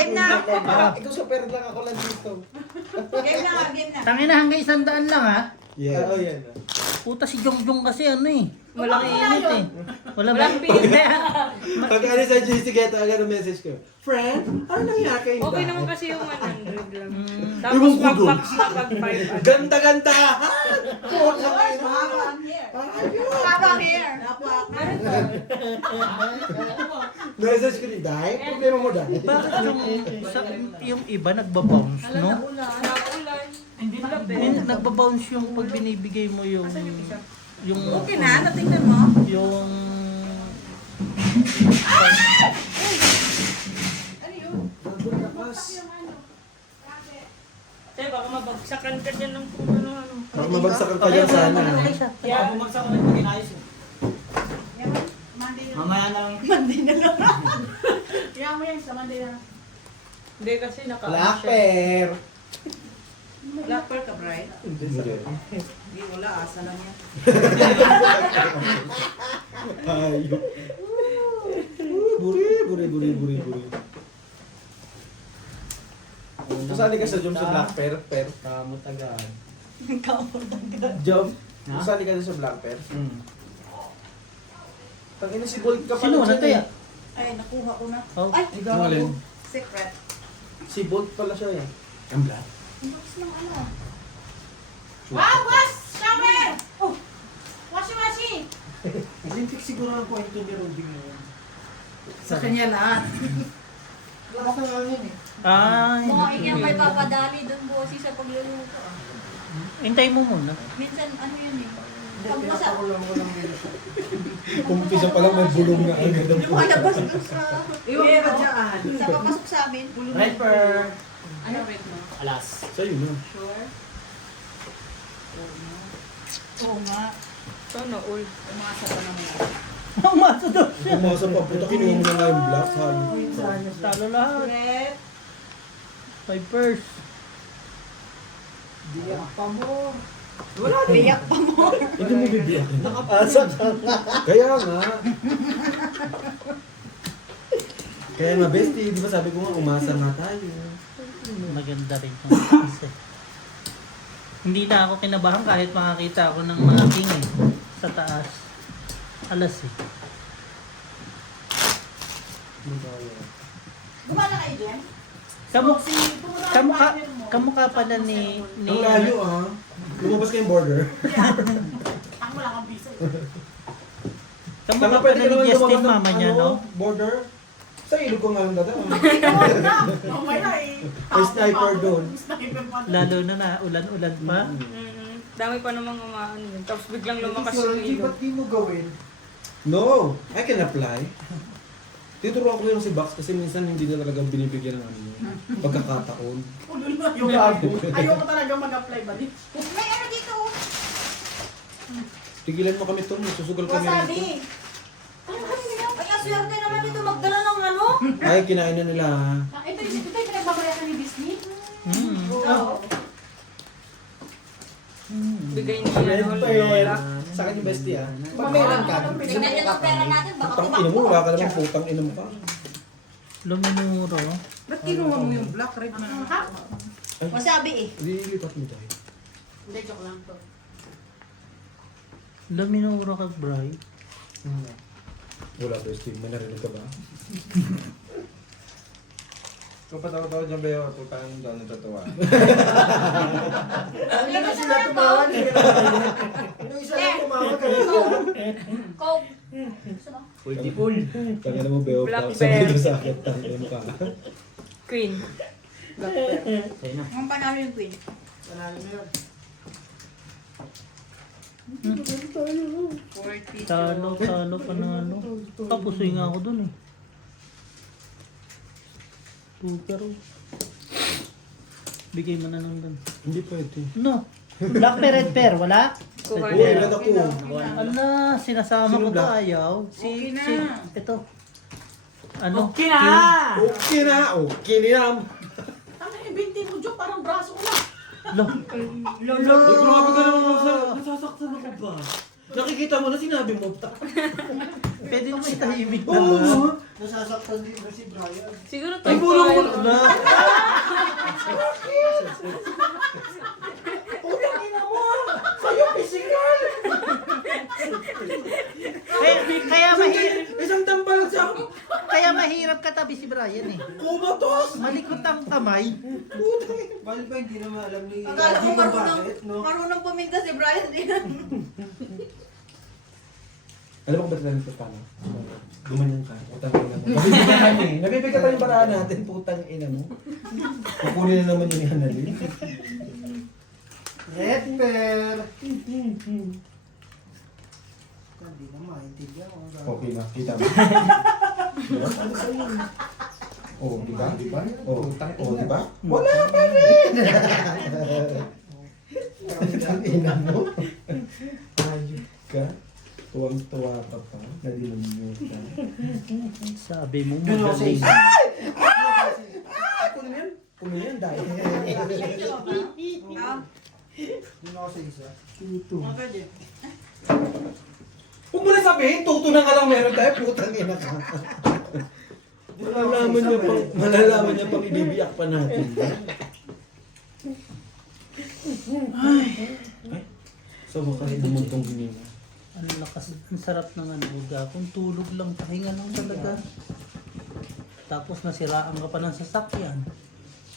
Game na. Ikaw super lang, ako lang dito. Game na, game na. Tangina hanggang 100 lang ha. Yeah. Oo, yan. Puta si Jongjong kasi ano eh. Walang init eh. Walang Pag ano sa GC, kaya agad ang message ko. Friend, ano nangyari kayo? Okay naman kasi yung 100 lang. Mm. Tapos Ewan ko dun. mag-box na pag 5. Ganda-ganda! Habang here. Message ko ni Dai. Problema mo, Dai. Bakit yung iba nagbabounce, no? Naulan. Nagbabounce yung pag binibigay mo yung Okay na, natingnan mo. yung Ano yun? Te, baka mabagsakan ka dyan ng kung ano-ano. Pag mabagsakan ka dyan sana. Yeah. Bumagsak ko na yung inayos eh. Monday na. Mamaya lang. Monday na lang. Kaya mo yan sa Monday na. Hindi kasi Blackper! Black pearl ka, Brian? Hindi. Hindi, wala. Asa lang yan. Ayok. Buri. Kasali ka sa job sa Blackper? Kamot agad. Job? Ha? Kasali ka sa Blackper? Tangina si Bolt ka sino na dyan to Ay, nakuha ko na. Oh. Ay, Ikaw alin? secret. Si Bolt pala siya yan. Ang black? Ang box ng ano? Wow, boss! Shower! Oh! Washi-washi! Olympic siguro ang point to the roading na yan. Sa kanya lahat. Lakas na lang yun eh. Ay, Mga inyang may papadami doon bosi sa pagluluto. hintay mo muna. Minsan ano yun eh. Pinasa ko lang dito siya. Kumpisa pa lang may bulong na agad ang Lumalabas doon sa... Iwan ba mo. dyan? Sa papasok sa amin. Riper. Ano rate mo? Alas. Sa'yo na. Sure? Oo nga. Sana all. Umasa pa naman ako. Umasa daw siya. Umasa pa, puta kinuha mo na nga yung black halo. Talo lahat. Red. 5 purse. Diyak pa mo. Wala din. Biyak pa mo. Hindi mo bibiyakin. Nakapasa ka nga. Kaya nga. Kaya nga bestie, di ba sabi ko nga umasa nga tayo. Maganda rin yung kasi. Hindi na ako kinabahan kahit makakita ako ng mga king eh. Sa taas. Alas eh. Gumana kayo dyan? Kamukha pala ni Ang layo ah. Lumabas kayong border. Ang wala kang visa. Kamukha pala ni Justin mama niya, no? Border. Sa ilog ko nga lang dati. Mamaya eh. May sniper doon. Sniper pa doon. Lalo na ulan-ulan pa. Dami pa namang umaan yun. Tapos biglang lumakas yung ilog. di mo gawin? No, I can apply. Tuturuan ko yung si Bax kasi minsan hindi na talaga binibigyan ng ano pagkakataon. Pulo na yung gago. Ayoko talaga mag-apply ba dito? May ano dito oh. Tigilan mo kami Tom, susugal kami Wasabi. rito. Ano kasi nila? Ay, aswerte naman dito magdala ng ano. Ay, kinain na nila. Ito yung pinagbabayaran ni Disney? Oo. Bigay niya all wala. Sa akin yung bestie ah. Pag meron ka, Tignan nyo ng pera natin. Baka Putang ina mo, tumakbo. wala ka naman putang ina mo ka. Luminuro. ba't kinuha mo yung black red na? Wasabi eh. Lilipat mo tayo. Hindi, joke lang to. Luminuro ka, Bri. Wala bestie, may narinig ka ba? Kung patawa-tawa dyan ba yung putang doon natatawa? Hindi na sila tumawa. Yung isa lang tumawa ka rin Coke. Gusto mo? Multiple. Kaya mo Beo, Black sabihin bear. mo sa akin, tangin mo ka. Queen. Sa'yo na. Ang panalo yung queen. Panalo na yun. Talo, panalo. Tapos nga ako dun eh. Super. Bigay mo na lang dun. Hindi pwede. No. Black pair, red pair, wala? Kuha Uy, niya. ilan ako? Ala, sinasama Sino ko black? pa ayaw. Okay na. Ito. Ano? Okay na! Okay na, okay na. Tama yung binti mo, Joke, parang braso ko na. Lo. Uy, grabe ka naman nasasaktan ako ba? Nakikita mo na sinabi mo. Pwede mo itahimik Oo, naman. Nasasaktan din na si Brian. Siguro Ay, to. puro ko na. Kaya mahirap, Isang tampal siya. kaya mahirap katabi si Brian eh. Kumatos. Malikot ang kamay. Bakit ba hindi naman alam ni Akala ko Raji kung bakit, no? marunong puminta si Brian din. Alam mo kung ba't natin ito paano? Gumanyan ka. Putang ina mo. Nabibigyan kami. Nabibigyan pa yung paraan natin. Putang ina mo. Kukunin na naman yung ihanalin. Redper! Hindi na maintindihan ko. Okay na. Kita mo. Oh, di ba? Di ba? Oh, oh, di ba? Wala pa rin! Putang ina mo. Ayun ka. Tuwang-tuwa ka pa. Nalimutan ka. Sabi mo Yun ako sa magaling. isa. Kunin yan? Kunin yan dahil. Yun ako sa isa. Huwag mo na sabihin, tuto na ka lang meron tayo, putang ina ka. Malalaman niya pang ibibiyak pa natin. Ay. So, baka lumutong ginina. Ang lakas, ang sarap ng ano, kung tulog lang, pahinga lang talaga. Tapos nasiraan ka pa ng sasakyan.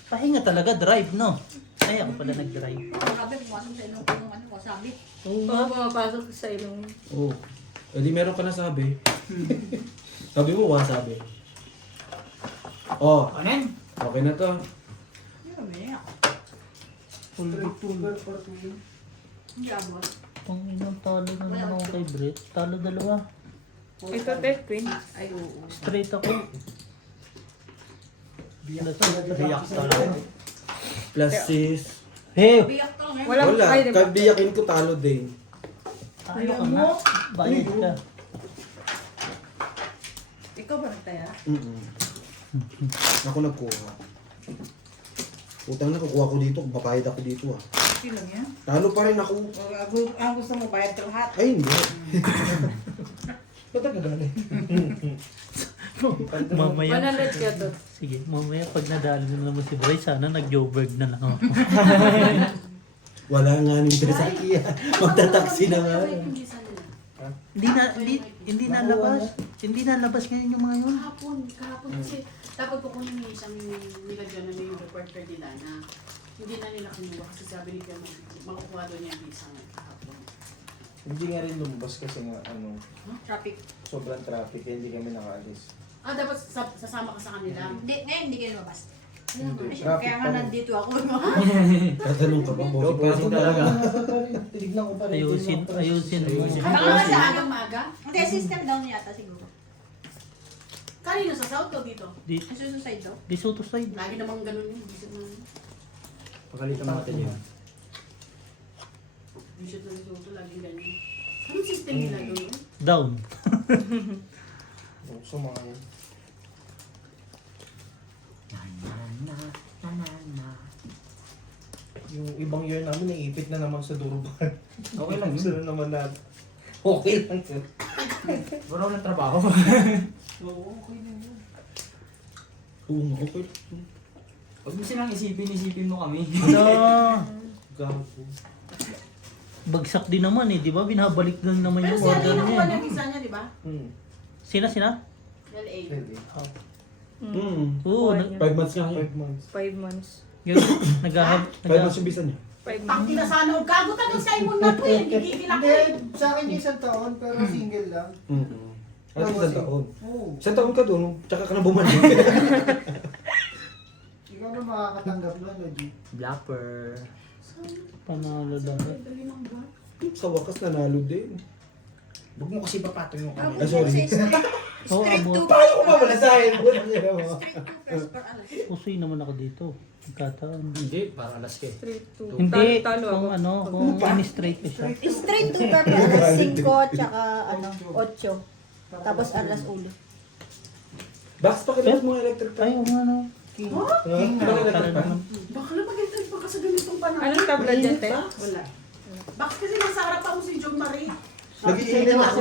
Pahinga talaga, drive, no? Ay, ako pala nag-drive. Sabi, pumasok sa ilong ko yung ano ko, sabi. Oo. Oo, pumapasok sa ilong. Oo. Oh. Edi meron ka na sabi. Sabi mo, wasabi. Oh, Anen? okay na to. Super partulo. Hindi abot. Ang inang talo na naman ako kay Brett. Talo dalawa. Ito, te, queen. Ay, oo. Straight ako. Biyak talaga. Plus 6. Hey! Biyak ka lang eh. Wala, Wala, ay, diba? kabiyakin ko talo din. Talo ka na. Bayad ka. Ikaw ba nagtaya? Ako nagkuha. Utang na, kukuha ko dito, babayad ako dito ah. Okay lang yan. Talo pa rin ako. Ang gusto mo, bayad ka lahat. Ay, hindi. Ba't nagagalit? Mamaya. 100 ka to. Sige, mamaya pag nadali mo naman si Bryce, sana nag-Joburg na lang ako. Wala nga ning Trisaki ah. Magta-taxi na nga. Hindi nalabas. Hindi nalabas ngayon yung mga yun. Kahapon kasi dapat kukunin niya isang nilagyan na yung report card nila na hindi na nila kinuha kasi sabi nila makukuha doon yung visa nga kahapon. Hindi nga rin lumabas kasi nga ano, Traffic. sobrang traffic, kaya hindi kami nakaalis. Dapat sasama ka sa kanila. Hindi, ngayon hindi kayo lumabas. Hindi, Ay, traffic kaya pa nga rin. nandito ako. Tatanong ka pa, boss. Pasok talaga. Tinignan ko pa rin. Ayusin mo. Baka nga sa agang maaga? Hindi, system down yata siguro. Kanino sa south o dito? Di Ay, susunod daw. Soto side. Lagi namang ganun yun. Visit na Pagalitan natin yun. visit na Lesotho, lagi ganyan. Anong system nila doon? Down. So mga yun. Yung ibang year namin, naipit na naman sa Durban. Okay lang Gusto yun. na naman natin. Okay lang yun. Wala ng trabaho. Oo, okay na yun. Oo, okay. Huwag mo silang isipin mo kami. Gago. Bagsak din naman eh, di ba? Binabalik lang naman Pero yung siya order rin nakuha niya. ng visa niya, di ba? Sina? LA. Pwede. Oo, 5 months nga yun. 5 months. 5 months. yun, naghahab. 5 months yung bisa niya. 5 Pag months. tinasanong, gago tanong sa imon na po eh. Gigigil ako Hindi, eh. sa akin yung isang taon, pero single lang. At isang taon. Oo. Isang taon ka doon, tsaka ka na bumalik. Ikaw na makakatanggap nun, Logi. Blapper. Panalo lahat. Sa wakas nanalo din. Huwag mo kasi papato yung Ah, kamay. sorry. Oo, Straight abot. to Paano ko ba malasahin? Straight to first per alas. Pusoy naman ako dito. Pagkataon. Hindi, para alas ka eh. 3, 2. Hindi, Talo ako. kung ano, kung in-straight ko siya. Straight to per alas 5, tsaka ano, 8. Tapos alas ulo. Box pa kita mga electric fan. Ay, kung ano. Mga electric fan. naman. Baka na mag-intend pa ka sa ganitong panahon. Anong tabla dyan, te? Wala. Bakit kasi nasa harap ako si John Marie. Nag-iinom ako.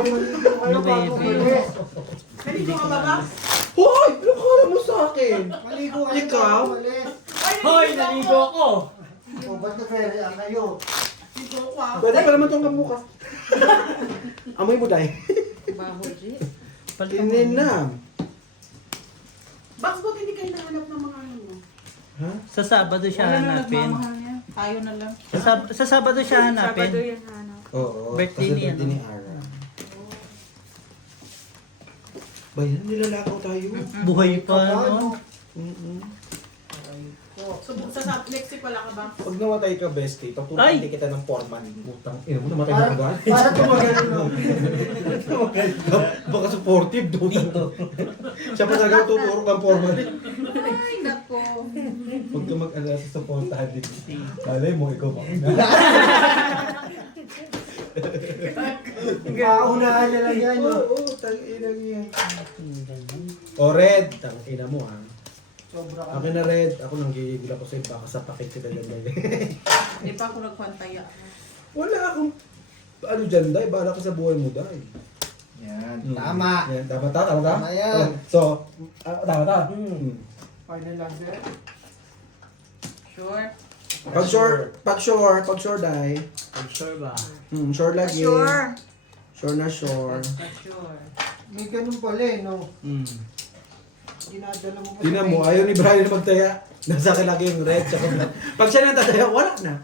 November. Naligo ka ba ba? Hoy! Ano kala mo sa akin? Maligo Ikaw? Hoy, naligo ko! O, ba't na kayo? Ligo ko ah. Pwede pa naman itong kamukas. Amoy mo, Day. Baho, G. Tinin na. Bakit ba't hindi kayo nahanap ng mga ano mo? Ha? Sa Sabado siya hanapin. niya. Tayo na lang. Sa Sabado siya Sabado hanapin. yun, ano. Oo. Birthday kasi ni birthday ano? ni Ara. Bayan, nilalakaw tayo. Buhay pa noon. So, sa next week wala ka ba? Pag namatay ka, bestie, Ay! papupunti kita ng foreman. Putang ina mo, namatay na ba? Para tumagal mo. Baka supportive doon. Siya pa talaga tuturo ng formal. Ay, nako. Huwag ka mag-alala sa supportahan din. Malay mo, ikaw pa. Paunahan na lang yan. Oo, tang-ina niya. O, Red, tang-ina mo ha. Sobra ka. Akin na Red, ako nang gigigil ako sa'yo, baka sa pakit kita ganda. Hindi pa ako nagkwantaya. Wala akong, ano dyan, Day, bahala ka sa buhay mo, Day. Yan, tama. Yan, tama ta, tama ta? Tama yan. So, tama ta? Final answer. Sure? Pag sure, Day. Sure ba? Sure lagi. Sure. Sure na sure. Sure. May ganun pala eh, no? Dinadala mo pa. Tingnan mo, ayaw ni Brian na magtaya. Nasa akin lagi yung red, tsaka black. Pag siya natataya, wala na.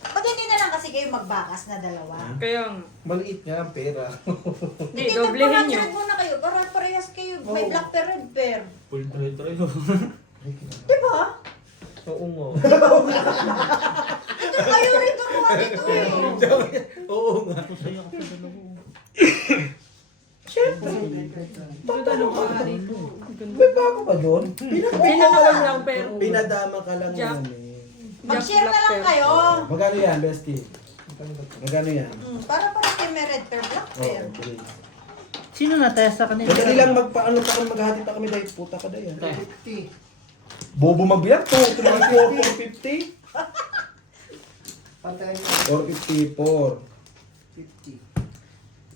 Pag hindi na lang kasi kayo magbakas na dalawa. Kaya nga. Maliit nga ang pera. Hindi, Hindi, doblehin nyo. magpahatid muna kayo. Para parehas kayo. May Oo. black pair, red pair. Full try. Di ba? Oo nga. Ito kayo rin turuan ito eh. Oo nga. Masaya ako sa dalawa. May bago ba doon? Pinakalam lang pero. Pinadama ka lang Jack. naman eh. Mag-share na lang kayo. Magkano yan, bestie? Magkano yan? Para kayo may red pair, black Oo, pair. okay. Sino nataya sa kanila? Madali lang magpaano pa kami maghati pa kami dahil puta ka dahil. 50. Bobo magbiyak to. Tumaki ko 450. Pantay mo. 454. 50.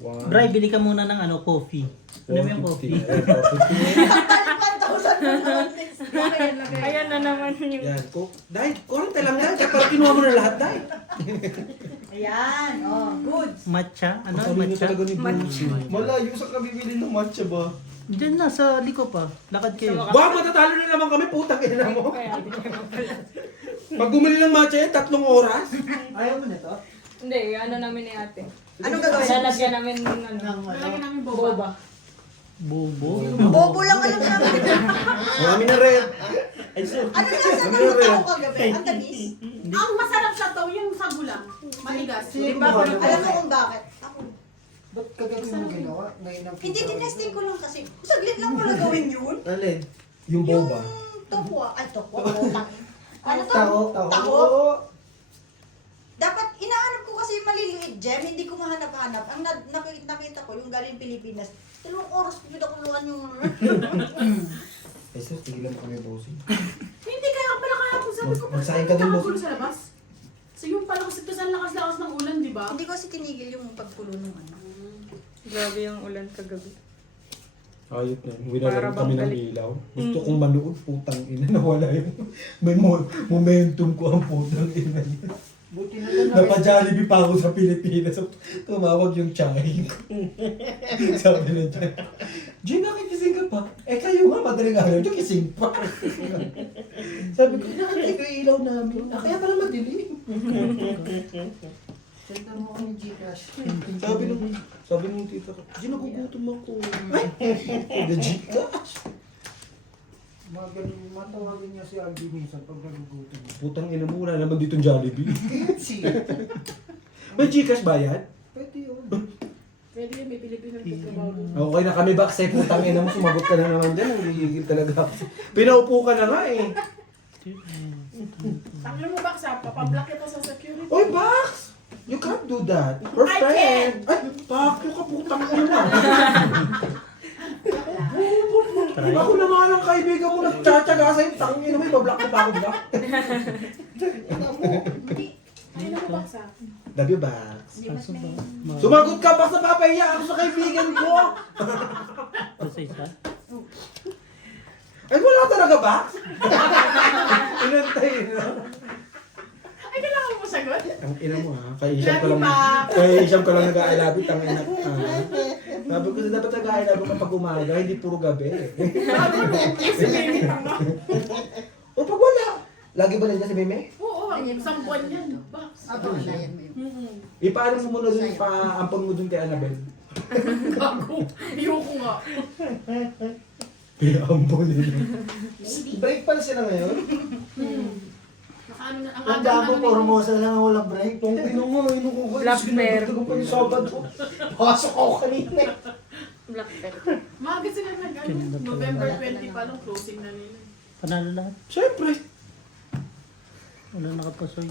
One. Bray, bili ka muna ng ano, coffee. Ano mo yung coffee? 450. Ayan na naman yung... Yan. Dahil, kurante lang yan. Kaya parang kinuha mo na lahat dahil. Ayan, oh, good. Matcha? Ano? Ang sabi niyo Matcha? talaga ni Bruce. Malayo sa kabibili ng matcha ba? Diyan na, sa liko pa. Lakad kayo. Wow, matatalo na naman kami. Putang ina mo. Kaya, hindi ko pala. Pag bumili ng matcha yan, 3 oras. Ayaw mo na to? Hindi, ano namin ni ate. Anong gagawin? Lalagyan namin ng ano. Lalagyan namin boba. Boba. Bobo. Bobo lang alam namin. Marami na red. Ano lasa ng tao kagabi? Ang tamis. Ang masarap sa to, yung sagulang. Matigas. Di ba? Alam mo kung bakit? Ako. Ba't kagabi mo ginawa? Ngayon ang Hindi, tinesting ko lang kasi. Saglit lang pala gawin yun. Alin? Yung boba. Yung tokwa. Ay, tokwa. Utang. Ano to? Taho. Taho. Dapat, inahanap ko kasi yung maliliit gem, hindi ko mahanap-hanap. Ang nakita ko, yung galing Pilipinas, 2 oras ko pinakuluan yung... Eh sis, tigilan mo kami bossing. Hindi kaya pala kahapon sabi ko. Magsahin ka dun, boss. Gulo sa labas. So yung pala kasi ito saan lakas-lakas ng ulan, di ba? Hindi ko kasi tinigil yung pagkulo ng ano. Grabe yung ulan kagabi. Ayot na. Winalaman Para kami ng bang ilaw. Gusto kong manood, putang ina. Nawala yung may momentum ko ang putang ina. Buti na lang Napa-Jollibee pa ako sa Pilipinas. So, tumawag yung tsahin ko. Sabi na dyan, Jay, nakikising ka pa? Eh kayo nga, madaling araw, yung kising pa. Sabi ko, nakikita ko yung ilaw namin. Kaya pala madilim. Senda mo kami Gcash. Sabi nung tita ko, Jay, nagugutom ako. The Gcash. Mga ganun, matawagin niya si Aldi minsan pag nagugutom. Putang ina mo, wala naman dito Jollibee. Si. May Gcash ba yan? Pwede yun. Pwede yun, may Pilipinang pagkabaw. Okay na kami back sa putang ina mo, sumagot ka na naman dyan. Nagigigil talaga ako. Pinaupo ka na nga eh. Taklo mo ba sa papablock ito sa security? Oy, Bax! You can't do that. We're I friends. Ay, Bax, yung kaputang ina. Ako naman ang kaibigan mo nagtsatsaga sa'yo. Tangin mo, ibablock ko pa ako ba? Ay, ano ba sa? Love you, Bax. Hindi mas Kaso ba? may... Sumagot ka, Bax, na papahiya ako sa kaibigan ko. Basta isa? Ay, wala talaga, Bax. Inantay, no? Ay, kailangan mo sagot. Ang ina mo ha, kay Isham ko Love you, lang, Bax. kay Isham ko lang nag-aalabit ang ina. Sabi ko dapat nag-aalabit kapag umaga, hindi puro gabi. O pag wala, lagi ba nandiyan si Meme? Oo, isang buwan yan. Box. Pangalayan mo yun. Ipaano mo muna dun, ipaampon mo dun kay Annabel. Gago. Ayoko nga. Pinaampon nila. Break pala sila ngayon? Nakaano na, ang Ang aga damo, naman Formosa lang ang walang break. Kung mo, inukuha. Black bear. Sinagdag ko pa yung Sabado. Pasok ako kanina. Black pepper. Maaga sila nag Kinanda pala. November 20 pa lang closing na nila. Panalo lahat. Siyempre. Wala nakapasoy.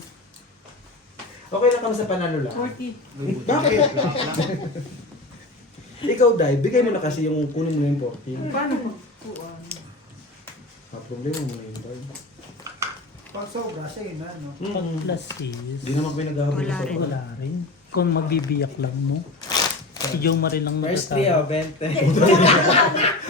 Okay lang kami sa panalo lang. 40. Bakit? Ikaw, Dai, bigay mo na kasi yung kunin mo yung 14. Paano mo? Problema mo na yun, Dai. Pag sobra, sige na, no? Pag plus Hindi is, naman pinag-ahabol sa wala rin. Kung magbibiyak lang mo. Si Joe Marie lang First 3 natatalo.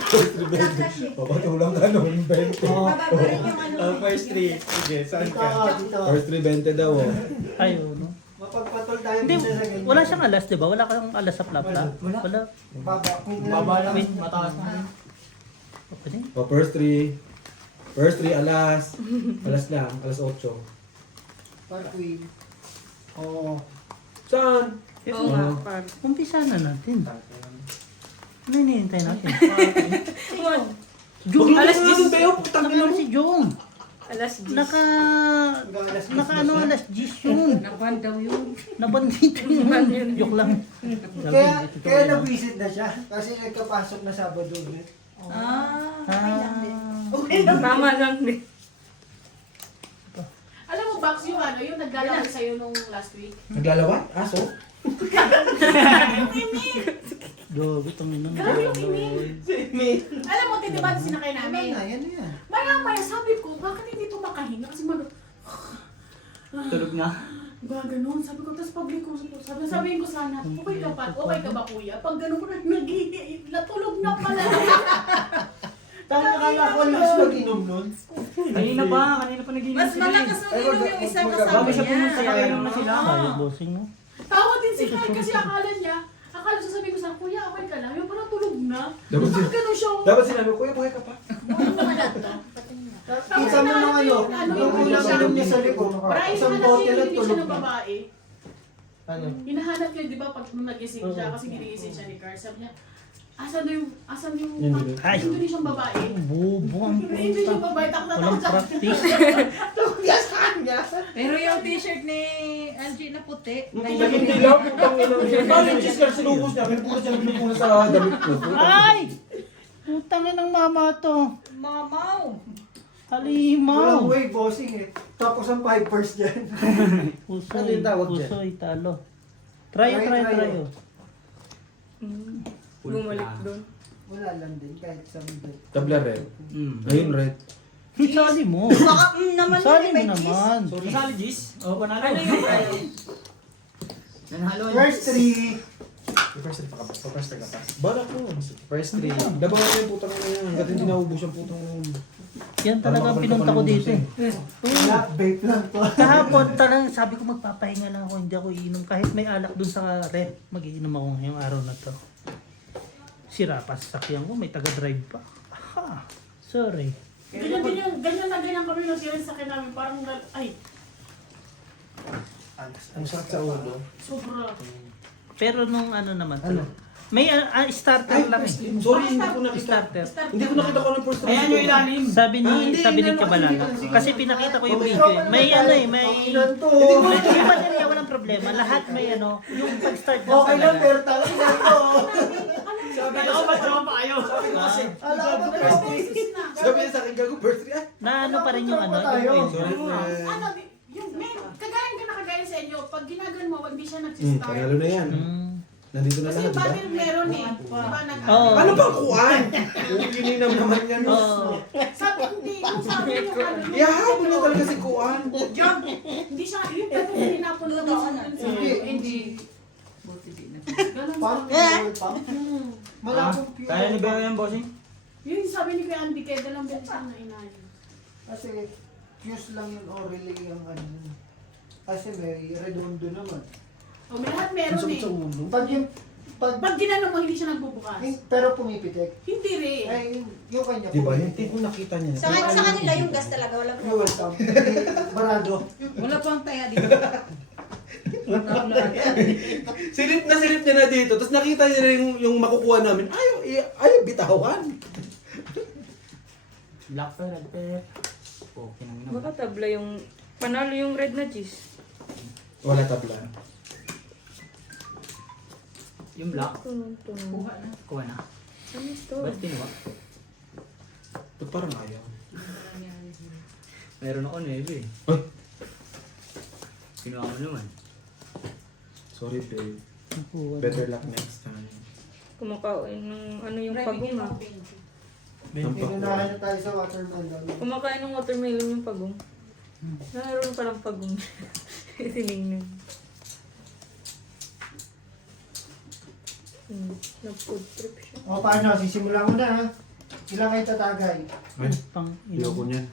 20. Papatulang ka nung 20. Mababalit yung ano. First 3. Sige, saan Dito ka? ako, dito. First 3, 20 daw, oh. Ay, no? Mapagpatol tayo Hindi, minsan sa ganyan. wala siyang alas, di ba? Wala kang alas sa plapla. Wala. Baba, queen lang. Baba lang. Wait. Mataas na. Pwede? Oh, first 3. First 3, alas. Alas lang, alas 8. Par queen. Oo. Saan? Oo nga, par. Umpisa na natin. Ano hinihintay natin? One. June! Alas Alas 10, Beo, Nakano si June! Alas 10. Hanggang alas 10 Naka ano, na siya. alas 10 yun. Naban daw yun. Nabandito yun. Joke lang. Kaya na-visit na siya. Kasi nagkapasok na Sabado ulit. Okay lang din. Tama lang din. Alam mo, Box, yung ano, yung naglalakad sa'yo nung last week. Naglalawat? Aso? Dogo, itong nang Grabe yung imig. Alam mo, titiba sinakay Ano namin. na, yan na yan. Maya-maya sabi ko, bakit hindi ito makahinga? Kasi Tulog na. Gaganon. Sabi ko, tapos pablik ko, sabihin ko sana, okay ka ba kuya? Pag gano'n ko na, natulog na pala. Nakakala ko lang mag-inom nun. Kanina pa nagiinom Mas sila. malakas ang inom yung isang kasama Bago siya pumunta, niya. kainom na sila. Sayang bossing, no? Tawa din si Kai kasi akala sasabihin ko sa kuya, okay ka lang. Yung pala tulog na. Dapat Bakit gano'n siya? Dapat sinabi, kuya, buhay ka pa. Kita mo nung ano, yung unang inom niya sa likod. Brian, Isang hinahanap bote niya lang yung tulog siya ng na. babae. Ano? Hinahanap niya, di ba, pag nung nagising siya, kasi ginigising siya ni Carl, sabi niya, asan yung Ay. Indonesian babae? Bobo ang Indonesian puta. babae, takot na Walang takot sa practice. Pero yung t-shirt ni Angie na puti. Naging dilaw, putang ina. Paano yung cheese curd sinubos niya? Pinupunas niya, pinupunas sa damit ko. Ay! Putangin ng mama to. Mamaw! Halimaw. Walang way, bossing eh. Tapos ang pipers dyan. Ano Pusoy, yung tawag dyan? pusoy, talo. Try. Try. Bumalik doon. Wala lang din, kahit sa middle. Tabla red. Ayun red. Sali mo. Baka naman Sali yun, mo may cheese. naman. Nasali, Gis? Oo, panalo. Ano yung Nanalo. First 3. First 3 pa ka pa. First 3 ka pa. Bala ko. First 3. Labaw na yung putang ina yan. Hanggat hindi naubos yung putang ina. Yan talaga ang pinunta ko dito eh. Wala, vape lang to. Kahapon talagang sabi ko magpapahinga lang ako, hindi ako iinom. Kahit may alak dun sa ref, magiinom ako ngayong araw na to. Sira pa sa sakyan ko, may taga-drive pa. Ha, sorry. Ganyan kami nung siya sa akin namin, parang, ay, Ang sakit sa ulo. sobra. Pero nung ano naman, may starter lang eh. Sorry, hindi ko nakita. Starter. Hindi ko nakita ko ng first Ayan yung ilalim. Sabi ni Kabalaga. Kasi pinakita ko yung video eh. May ano eh, may... Hindi pa niya walang problema. Lahat may ano, yung pag-start na Okay lang, talaga. pero talaga na to. Sabi ko, ba't naman pa kayo? Sabi ko kasi, Alam ko, first 3. sabi niya sa akin, gago first 3 ah. Na ano pa rin yung ano, Tayo. yung Sorry, friend. Ano, yung, kagaya ka nakagaya sa inyo, pag ginagawa mo, hindi siya Panalo nagsistart. na yan. Nandito na Kasi lahat, yung diba? battery meron eh. Diba, Oo. Ano bang kuwan? Gininam naman yan. Oo. sabi, hindi, yung sabi yung ano, yung Ihahabol na talaga si kuwan. John, hindi siya, yung tatong tinapon na doon sa Hindi, Pump? sa akin. Fuel pump? Malabong fuel Kaya ni pump. Bea yan, bossing? Yun sabi ni Kuya Andy, kaya dalang bilisan na inaayos. Kasi fuse lang yun o relay ang ano yun. Kasi may redondo naman. O, may lahat meron eh. Pag yung, Pag ginano mo, hindi siya nagbubukas. pero pumipitik. Hindi rin. Ay, yung kanya Di ba? Yung pumipitik. tipo nakita niya. Sa kanila yung gas talaga, walang Fuel pump. Barado. Wala pang taya dito. Silip niya na dito. Tapos nakita niya na yung makukuha namin. Ayaw bitawan. Black pepper, red pepper. Okay nang minum. Baka tabla yung, panalo yung red na cheese. Wala tabla. Yung black, Kuha na. kuha na. Ano ito? Ba't tinuha? Ba't parang ayaw? Meron ako neve eh. Ay! Kinuha mo naman. Sorry, babe. Nakuha. Better luck next time. Kumakain ng ano yung pagong ha. Inunahan na tayo sa watermelon. Kumakain ng watermelon yung pagong. Naroon palang pagong. Tinignan. Nag-food trip siya. O paano? Sisimulan mo na ha. Ilang kayo tatagay? Ay, Pang ayoko niyan.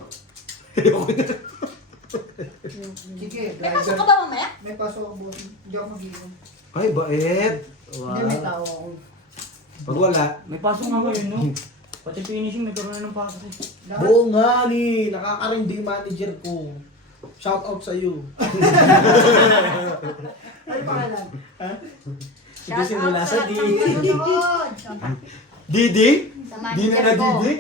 Sige, May pasok driver. ka ba mamaya? May pasok ako boss. Hindi ako mag-iwan. Ay, bait. Hindi, may tao ako. Pag wala, May pasok nga ngayon, no? Pati finishing, nagkaroon na ng pasok eh. Lahat. Oo nga ni, nakaka-ring manager ko. Shout out sa iyo. Ano pangalan? Sige simula sa D. Didi? Sa Di na na Didi?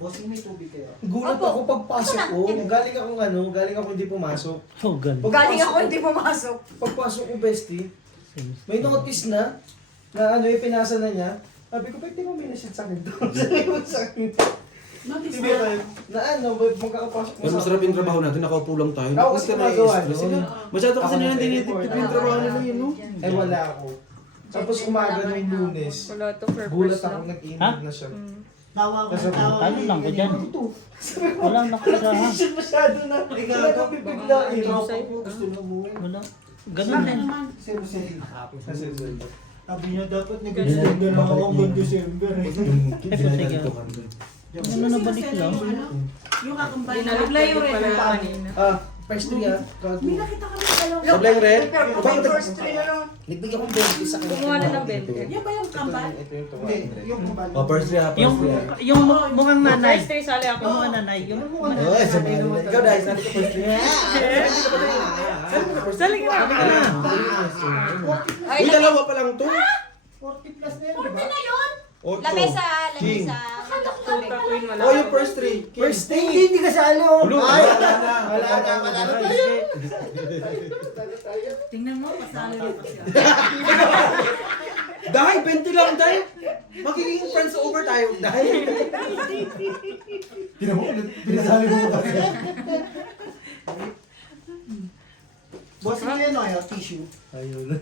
Bossing, may tubig kayo. Gulat Opo. ako pagpasok ko. Galing ako hindi pumasok. Oh, galing. Galing ako hindi pumasok. Pagpasok ko, bestie, may notice na ano yung pinasa na niya. Sabi ko, pwede mo may nasit sa akin doon. Sabi mo sa akin. Notice Sabi na. ko, na ano, magkakapasok mo Mas masarap yung trabaho natin, nakaupo lang tayo. Ako Mas kasi ka gumagawa na-stress. nun. Masyado kasi Ako nila nag-report. dinitip yung trabaho nila yun, no? Ay, wala ako. Tapos umaga na yung Lunes. Wala to purpose Gulat lang. ako, nag-init Ha? na siya. Tawa ko. Kasi ano lang ka dyan? Ano to? Walang nakita ha. Vision masyado na. Wala kang bibiglain. Baka Gusto na umuwi. Wala. Ganun Bakit eh. naman? Sir. Kasi Sabi niya dapat nag-December na ako hanggang December eh. Ginagawa doon. Ano na balik lang? Yung kakambay. Dinalaglag yung pala kanina. first three ah. May nakita kami dalawa. Sableng red? First three na naman. Nagbigay akong 20 sa kanya. Gumawa na ng 20. Yan ba yung kambal? Ito yung Hindi, yung kumbal. Oh, first three ha, Yung, first three ha. yung mukhang nanay. First day sali ako. Yung mga nanay. Yung Oy, sabi na. Ikaw dahil sabi ko first three. Sali ka na. Uy, dalawa pa lang to. 40 plus na yan, di 40 ba? na yun! Otso. Lamesa, King. lamesa. Tuta ko yun wala. Oh, yung first three. First three. Hindi ka sali oh. Ulo, Ay, wala na. wala na. Tingnan mo, pasali na pa siya. Dahil 20 lang tayo. Magiging friends over tayo. Dahil. Pinasali mo ba? Boss, hindi yan o, tissue. Ayun.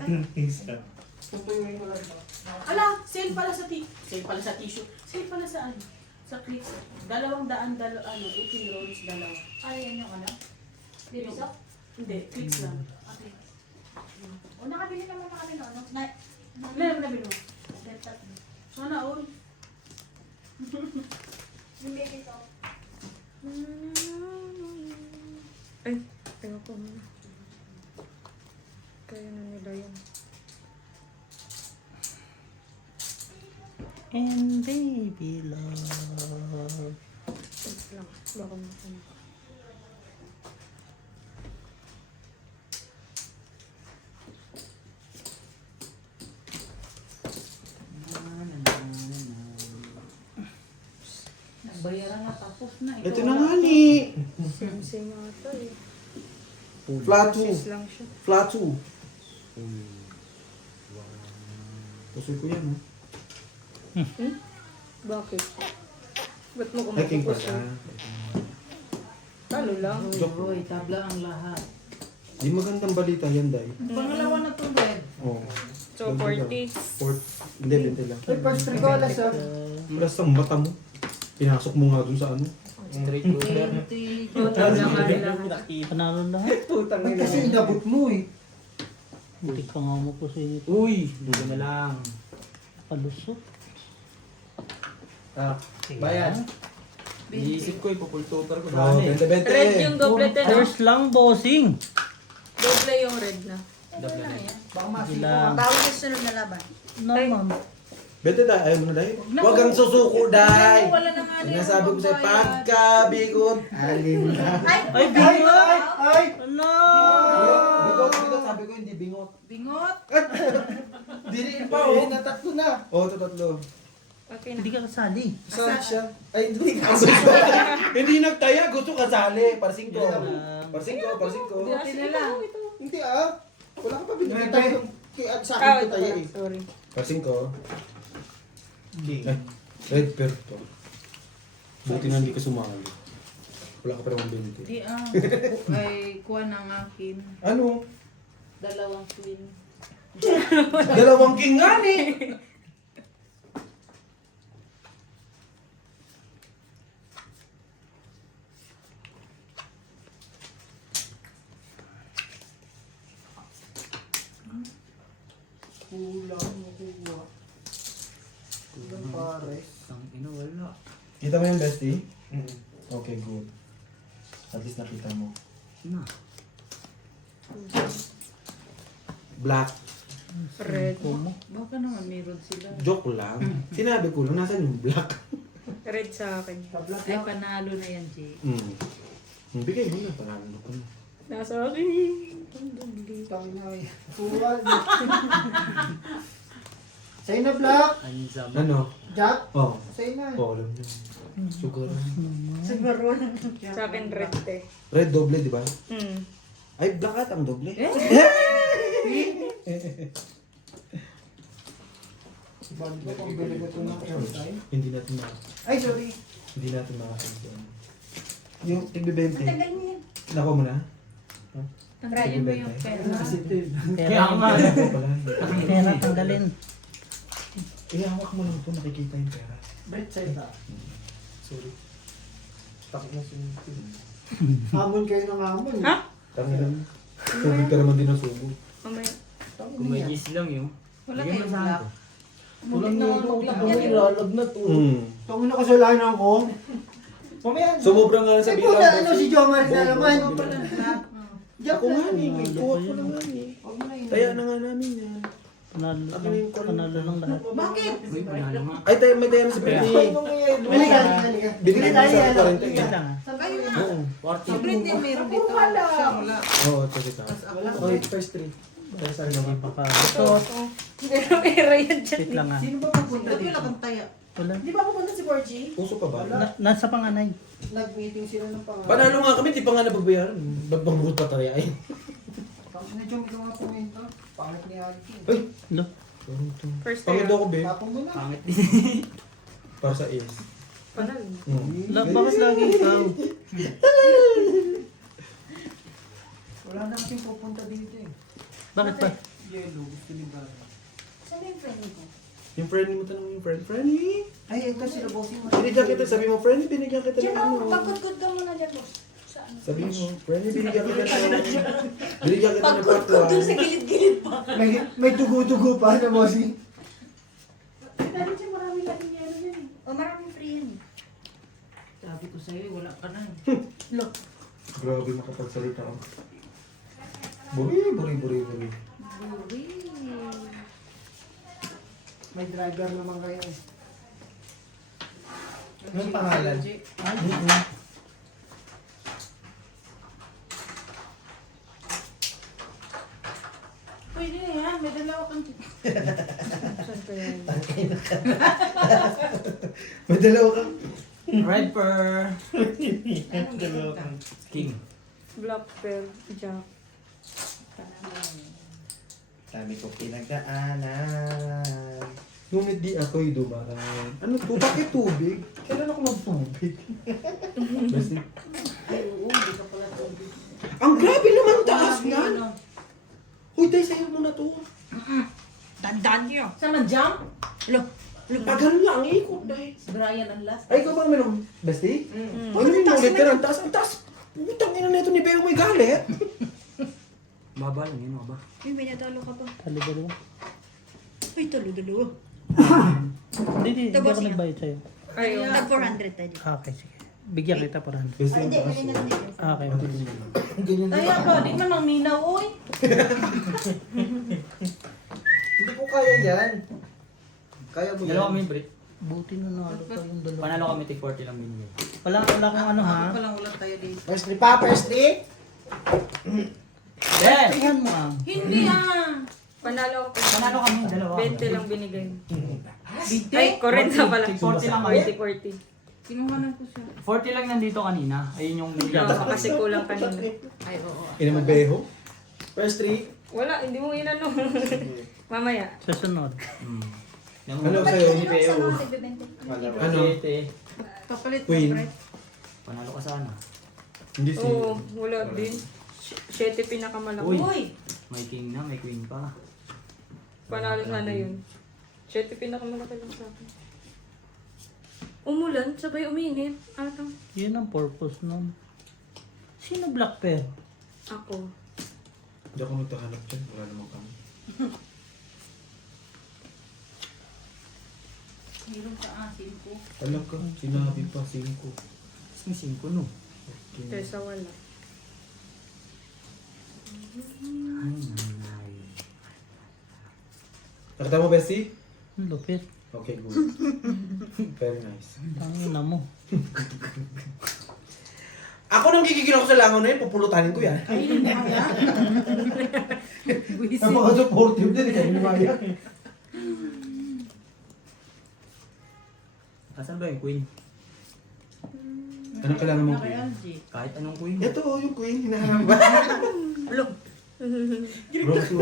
Tutuloy mo lang ba? Ala, sale pala sa sale pala sa tissue. Sale pala sa ano? Sa clicks. 200, 18 rolls, dalawa. Ay, yan yung ano? Dirisok? Hindi, clicks lang. Okay. O, nakabili naman na kami noon. Meron na mo. Sana all. Yung baby to. Ay, tingnan ko muna. Kaya na nila yun. and baby love. Wait lang. Baka makanya. Bayaran na tapos na. Ito na nga ni. Same ata eh. Flat 2. Sis lang siya. Flat 2. Pusoy ko yan, ha? Bakit? Ba't mo Hiking pa kumapapos siya. yun? Talo lang. Uy, tabla ang lahat. Di magandang balita yan, Day. Pangalawa na to, Red. Oo. So, 40. Hindi, 20 lang. Ay, first three ko alas ah. Basta mata mo. Pinasok mo nga dun sa ano. Straight shooter. Tabla nga nila. Panalo lahat. Putang Ay, kasi inabot mo eh. Buti pa nga mo po sa inyo. Uy, dulo na lang. Palusot. Ah, bayan. Iisip ko, ipupultutor ko Oh, daan eh. 20-20. Red yung doble na. First lang, bossing. Doble yung red na. Double na yan. Baka Sige masipo. lang. Bawal sa sunod na laban. Naman. Bete da, ayaw mo na dahil. Huwag kang susuko dahil. Wala na nga Sinasabi ko sa'yo, pagkabigot. Alin na. Ay, Ay, bingot! ay, ay! Ano? Bigot, sabi ko hindi bingot. Bingot. Diriin pa, Eh, oh. natatlo na. Oh, ito tatlo. Okay na. Hindi ka kasali. Saan siya? Ay, hindi ka. Hindi nagtaya, gusto kasali. Parsing ko. Um, Parsing ko, parsing ko. Buti na lang. Hindi ah. Wala ka pa binigay. Kaya sa Ah, akin ito ito tayo pala. eh. Sorry. Parsing ko. King. Ay, red pair to. Buti na hindi ka sumali. Wala ka pa naman 20. Di ay kuha ng akin. Ano? Dalawang queen. Dalawang king nga ni. Kulang, makuha. Kulang pares. Ang ina, wala. Kita mo yung bestie? Okay, good. At least nakita mo. Sino? Black. Red. Kumo. Baka naman meron sila. Joke lang. Sinabi ko lang, nasan yung black? Red sa akin. Ay, panalo na yan, Jay. Bigay mo na, panalo ko na. Nasa akin. Ang doble. Tangin na eh. Kuha. Sa'yo na, Black. Anzam. Ano? Jack. Oh. Sa'yo na. Oh, alam niyo. Sugar. Siguro na. Sa akin red eh. Red doble, di ba? Hmm. Ay, black at ang doble. Bago ko pang bili ko ito ng airtime. Hindi natin Ay, sorry. hindi natin makakita. Yung tigbe-20. Tagal mo yan. Nakuha mo na? Tanggalin mo yung pera. Kaya nga. Ako pala. Pera tanggalin. Ihawak mo lang ito, nakikita yung pera. Bet sa'yo ta. Sorry. Takot na sinunod. Hamon kayo ng hamon. Ha? Tangin lang. Tubig ka naman din ng sugo. Mamaya. Kung may gis lang yun. Wala Bigyan mo kayong sa black. akin. Walang na nilo. mag-black Ito yan. may lalagnat oh. Tungin na kasalanan ko. Mamaya. Sumubra nga sa Ay, bilang. puta, ano si Jomar na naman? Ako Jack nga na. ni, kuha ko na nga ni. Huwag mo na yun. Taya na nga namin yan. Panalo lang lahat. Bakit? Uy, panalo nga. Ay, tayo, may tayo na si Ay, Freddy. Halika, halika. Binigay mo sa 40 Wait eh. lang ah. Kayo na. Oo. Siyempre din meron dito. Siya wala. Oo, sige ka. Wala. Okay, first three. First Hindi naman. pa kalusot. Pero pera yan dyan. Wait lang ah. Sino ba pupunta dito? Wala kang taya. Wala. Di ba pupunta si Borgie? Puso pa ba? Nasa panganay. Nag-meeting sila ng pangalan. Panalo nga kami, di pa nga napagbayaran. Ba't bang bukod pa tayain? Tangin na Jom, ikaw nga pumento. Pangit ni Alki. Ay! Lo. First Pangit time. ako, be. Tapon mo na. Pangit din. Para sa is. Panalo. Bakit lagi ikaw? Wala na kasing pupunta dito eh. Bakit ba? Yellow, gusto ni Bara. Saan yung friend ko? Yung friend mo, tanong yung friend. Friendly? Ay, ito sila bossing. Binigyan kita, sabi mo, friendly, binigyan kita Diyan ng ako, ano. pagkudkod ka muna dyan, boss. Saan? Sabi mo, friendly, binigyan kita ng... Binigyan kita ng Pagkudkod patwa. dun sa gilid-gilid pa. May dugo-dugo pa na bossing. Dahil siya marami laging yelo yan eh. O, maraming free yan. Sabi ko sa'yo, wala ka na. Grabe makapagsalita ako. Buri. Buri. May driver naman kayo eh. Anong pangalan? Pwede na yan, may dalawa kang... Saan ko yan? May dalawa kang... Red per Dalawa kang... king. Black pearl. Jack. Dami ko pinagdaanan. Ngunit di ako'y dumaraan. Ano to? Bakit tubig? Kailan ako magtubig? Basta... Oo, hindi ka pala tubig. Ang grabe naman taas nga! Uy, tayo sa'yo muna to. Tandaan niyo. Saan man jump? Ganun lang, ikot dahil. Si Brian ang last. Ay, ikaw bang minum? Basti? Ano yung ulit ka ng taas? Ang taas! Putang ina na ito ni Beo may galit. Maba lang yun, maba. Uy, may natalo ka pa. Talo dalawa. Uy, talo dalawa. Hindi ako Bossing, nagbayad sa'yo. Ayun. Nag 400 tayo dito. Okay, sige. Bigyan kita para Ah, hindi, hindi na lang dito. Okay. Ganyan Kaya din. ka, di man lang minaw, uy. Hindi ko kaya yan. Kaya mo Dalawa yan. kami break. Buti na nalo tayong dalawa. Panalo kami, tig 40 lang binigay. Wala kang ano ha. Palang ulat tayo dito. First three pa, first three. Eh! Tingnan mo ah. Hindi ah. Panalo ako. Panalo kami, dalawa. 20 lang binigay. Binte? Ay, 40 pala. 40 lang kami. 40. Kinuhanan ko siya. 40 lang nandito kanina. Ayun yung Oo, kasi kulang kanina. Ay, oo. Ina mo beho? First three. Wala, hindi mo inano. Mamaya. Sa sunod. Ano sa'yo? Ano sa mga nagbebente? Ano? Papalit mo, Queen. pre. Panalo ka sana. Hindi si... Oo, wala din. 7 pinakamalaki. Uy! May king na, may queen pa. Panalo sana yun. 7 pinakamalaki lang sa akin. Umulan, sabay uminit. Atang. Yun ang purpose nun. Sino Black Pearl? Ako. Hindi ako nagtahanap dyan. Wala naman kami. Meron sa asin ko. Alam ka, sinabi pa, 5. May 5 no. Okay. Kesa wala. Ay, nanay. Nakita mo, Bessie? Ang lupit. Okay, good. Very nice. Tangin na mo. Ako nang gigigil ako sa langaw na yun, pupulutanin ko yan. Kainin mo kaya? Ang mga supportive din, kayo lumaya. Asan ba yung queen? Anong kailangan mong Kay queen? Algie. Kahit anong queen. Ito, yung queen, hinahanap ba? Grabe si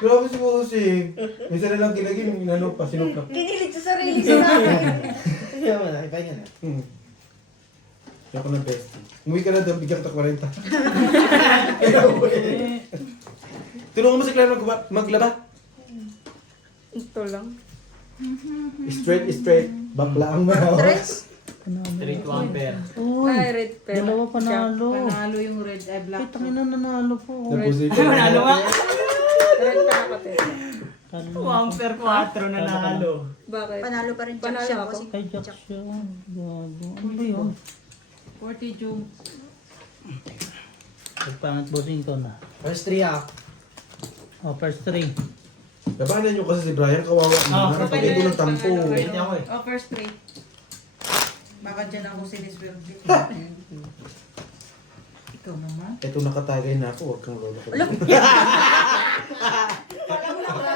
Grabe si Bossing. Minsan na lang kilagin, yung inano pa, sinuplak. Kinilig sa sarili ko namin. Kaya mo na, ipahinga na. Kaya ko ng bestie. Umuwi ka na doon, bigyan kita 40. Kaya uwi. Tulungan mo si Clara maglaba. Ito lang. Straight. Bakla ang mahawas. Straight to ampere. Uy, Ay, red pen. dalawa panalo. Panalo yung red ay black. Kita na nanalo po. Napusipan. Panalo nga! Red pen ako, te. Ampere 4 na nalo. Bakit? Panalo pa rin Panalo siya ako. kasi Kay Jack siya. Gago. Ano ba yun? 40 June. Pagpangat bossing ko na. First three ah. Oh, first 3. Labanan nyo kasi si Brian, kawawa Ah, naman. Kapag ito ng tampo. Pwede ako eh. Oh, first three. Baka dyan ako siniswerte. Ikaw naman. Ito nakatagay na ako, huwag kang lolo ko.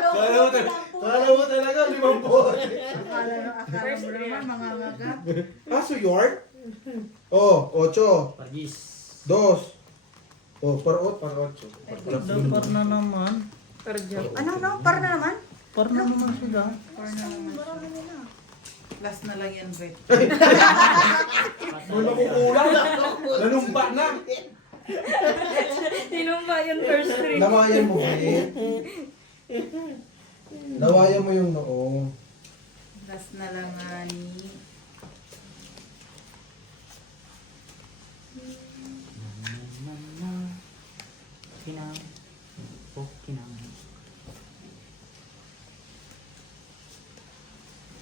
Kala mo talaga, 5 po. Akala mo naman mga maga. Ah, so yard? Oh, 8. Pargis. 2. Oh, par 8. Par na naman. Kardiyak. ano, para na naman? Par na naman sila. Marami nila. Last na lang yan, Brett. Wala ko kulang. Nanumpa na. Sinumpa yung first 3. Nawayan mo, eh. Nawayan mo yung noo. Last na lang nga ni... Kinang. Oh, kinang.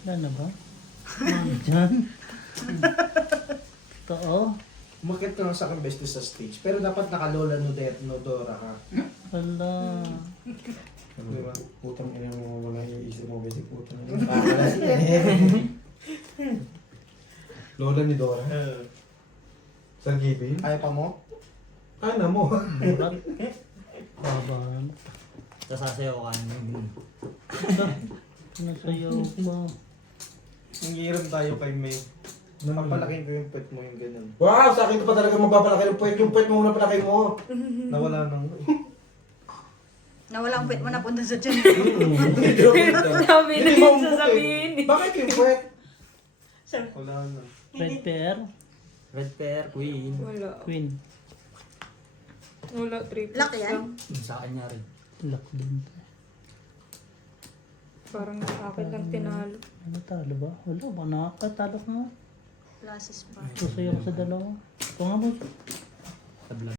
Wala na ba? Diyan. Totoo. Umakit ka lang sa akin best sa stage. Pero dapat nakalola Nodora ka. Wala. Diba? Putang ina mo, wala yung isip mo, basic putang ina. Lola ni Dora. Sir Gibin? Kaya pa mo? Ana mo. Murat. Baban. Sasasayaw ka na yun. Nasayaw pa. Nangiram tayo kay May. Papalakin ko yung pet mo yung ganun. Wow, sa akin ko pa talaga magpapalaki ng puwet. Yung puwet mo muna palaki mo. Nawala nang... Nawala ang pet mo napunta sa tiyan. Sabi na yung sasabihin. Bakit yung puwet? Wala na. Red pair. Red pair, queen. Wala. Queen. Wala, 3 Lock yan? lang. Sa akin niya rin. Lock din. Parang sa akin lang tinalo. Ano talo ba? Wala ba? Nakakatalo ka nga. Classes pa. Susayaw ko sa dalawa. Ito nga boss. Sa vlog.